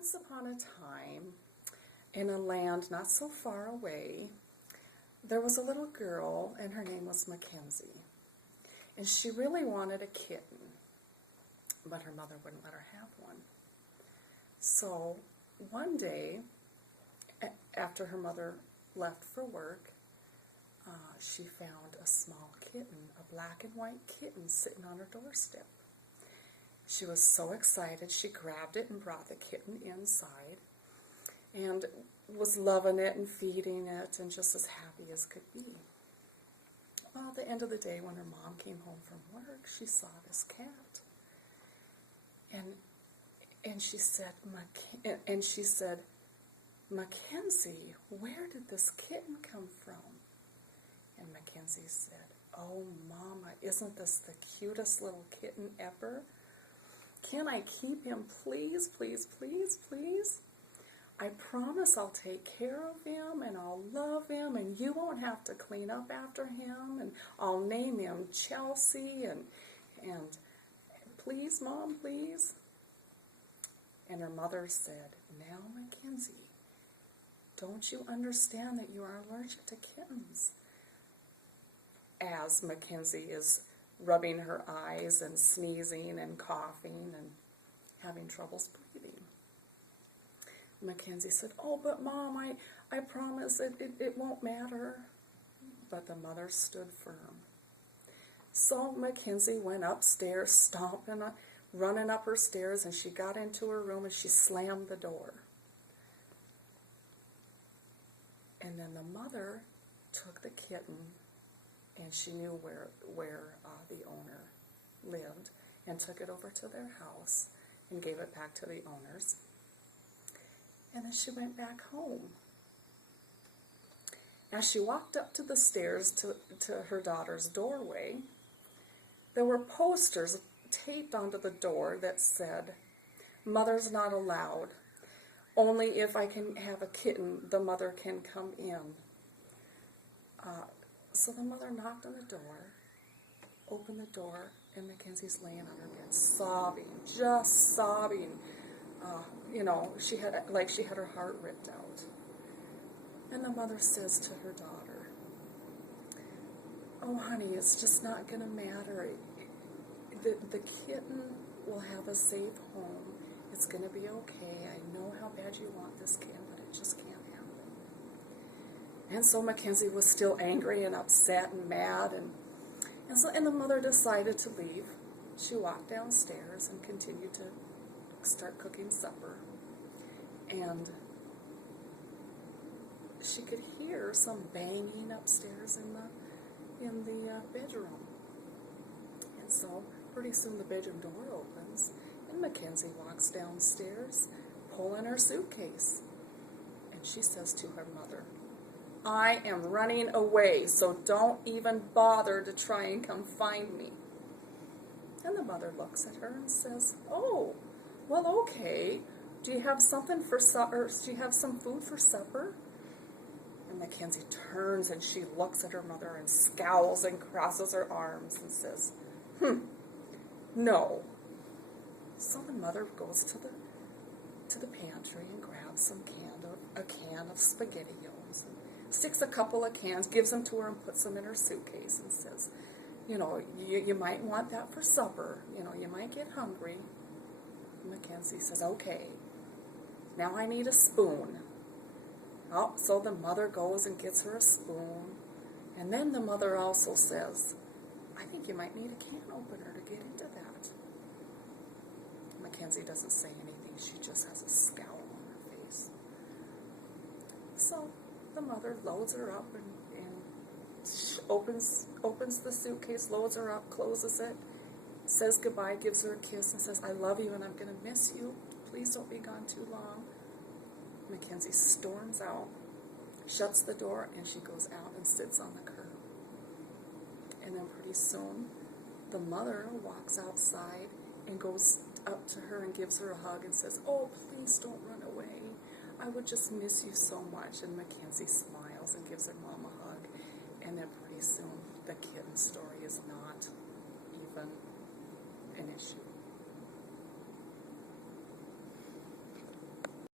Once upon a time, in a land not so far away, there was a little girl, and her name was Mackenzie. And she really wanted a kitten, but her mother wouldn't let her have one. So one day, after her mother left for work, she found a small kitten, a black and white kitten, sitting on her doorstep. She was so excited, she grabbed it and brought the kitten inside and was loving it and feeding it and just as happy as could be. Well, at the end of the day, when her mom came home from work, she saw this cat. And she said, Mackenzie, where did this kitten come from? And Mackenzie said, oh, Mama, isn't this the cutest little kitten ever? Can I keep him, please, please, please, please? I promise I'll take care of him and I'll love him and you won't have to clean up after him and I'll name him Chelsea and please, Mom, please. And her mother said, now, Mackenzie, don't you understand that you are allergic to kittens? As Mackenzie is rubbing her eyes and sneezing and coughing and having troubles breathing. Mackenzie said, oh, but Mom, I promise it won't matter. But the mother stood firm. So Mackenzie went upstairs, stomping, running up her stairs, and she got into her room and she slammed the door. And then the mother took the kitten, and she knew where the owner lived, and took it over to their house and gave it back to the owners. And then she went back home. As she walked up to the stairs to her daughter's doorway, there were posters taped onto the door that said, "Mother's not allowed. Only if I can have a kitten, the mother can come in." So the mother knocked on the door, opened the door, and Mackenzie's laying on her bed, sobbing, just sobbing. She had her heart ripped out. And the mother says to her daughter, "Oh, honey, it's just not going to matter. The kitten will have a safe home. It's going to be okay. I know how bad you want this kitten, but it just can't happen." And so Mackenzie was still angry and upset and mad, and the mother decided to leave. She walked downstairs and continued to start cooking supper. And she could hear some banging upstairs in the bedroom. And so pretty soon the bedroom door opens, and Mackenzie walks downstairs, pulling her suitcase. And she says to her mother, "I am running away, so don't even bother to try and come find me." And the mother looks at her and says, "Oh, well, okay. Do you have something for supper? Do you have some food for supper?" And Mackenzie turns and she looks at her mother and scowls and crosses her arms and says, "No." So the mother goes to the pantry and grabs a can of SpaghettiOs, and sticks a couple of cans, gives them to her and puts them in her suitcase and says, you might want that for supper. You might get hungry." Mackenzie says, "Okay, now I need a spoon." Oh, so the mother goes and gets her a spoon. And then the mother also says, "I think you might need a can opener to get into that." Mackenzie doesn't say anything. She just has a scowl on her face. So the mother loads her up and opens the suitcase, loads her up, closes it, says goodbye, gives her a kiss, and says, "I love you and I'm going to miss you. Please don't be gone too long." Mackenzie storms out, shuts the door, and she goes out and sits on the curb. And then pretty soon, the mother walks outside and goes up to her and gives her a hug and says, "Oh, please don't run away. I would just miss you so much." And Mackenzie smiles and gives her mom a hug. And then pretty soon, the kitten story is not even an issue.